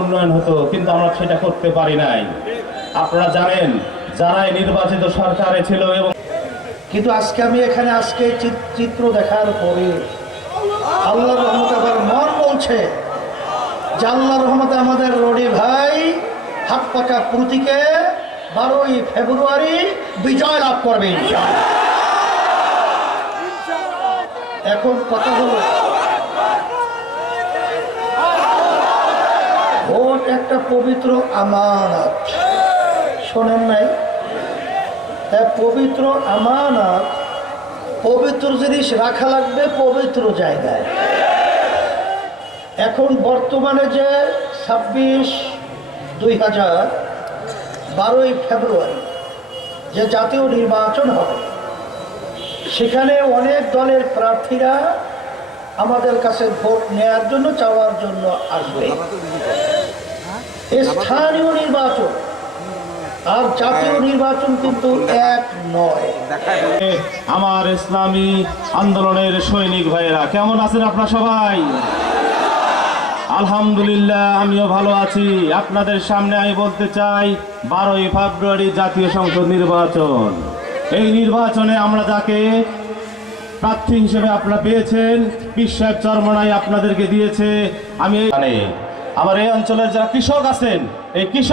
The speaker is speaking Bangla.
উন্নয়ন হতো কিন্তু আমরা সেটা করতে পারি নাই। আপনারা জানেন যারা নির্বাচিত সরকারে ছিল এবং কিন্তু আজকে আমি এখানে আজকে চিত্র দেখার পরে আল্লাহর রহমত আবার মন বলছে যে আল্লাহর রহমতে আমাদের রডি ভাই হাত পাকা প্রতীকে বারোই ফেব্রুয়ারি বিজয় লাভ করবে। এখন কথা হলো ভোট একটা পবিত্র আমানত। শোনেন নাই? হ্যাঁ পবিত্র আমানত, পবিত্র জিনিস রাখা লাগবে পবিত্র জায়গায়। এখন বর্তমানে যে ছাব্বিশ দুই হাজার বারোই ফেব্রুয়ারি যে জাতীয় নির্বাচন হবে, সেখানে অনেক দলের প্রার্থীরা আমাদের কাছে ভোট নেয়ার জন্য, চাওয়ার জন্য আসবে। স্থানীয় নির্বাচন। আর জাতীয় নির্বাচন কিন্তু এক নয়। আমার ইসলামী আন্দোলনের সৈনিক ভাইয়েরা কেমন আছেন আপনারা সবাই? আলহামদুলিল্লাহ আমিও ভালো আছি। আপনাদের সামনে আমি বলতে চাই বারোই ফেব্রুয়ারি জাতীয় সংসদ নির্বাচন। এই নির্বাচনে আমরা যাকে প্রার্থী হিসেবে আপনারা পেয়েছেন বিশ্বাস চরমনাই আপনাদেরকে দিয়েছে আমি আমার এই অঞ্চলের যারা কৃষক আছেন এই কৃষক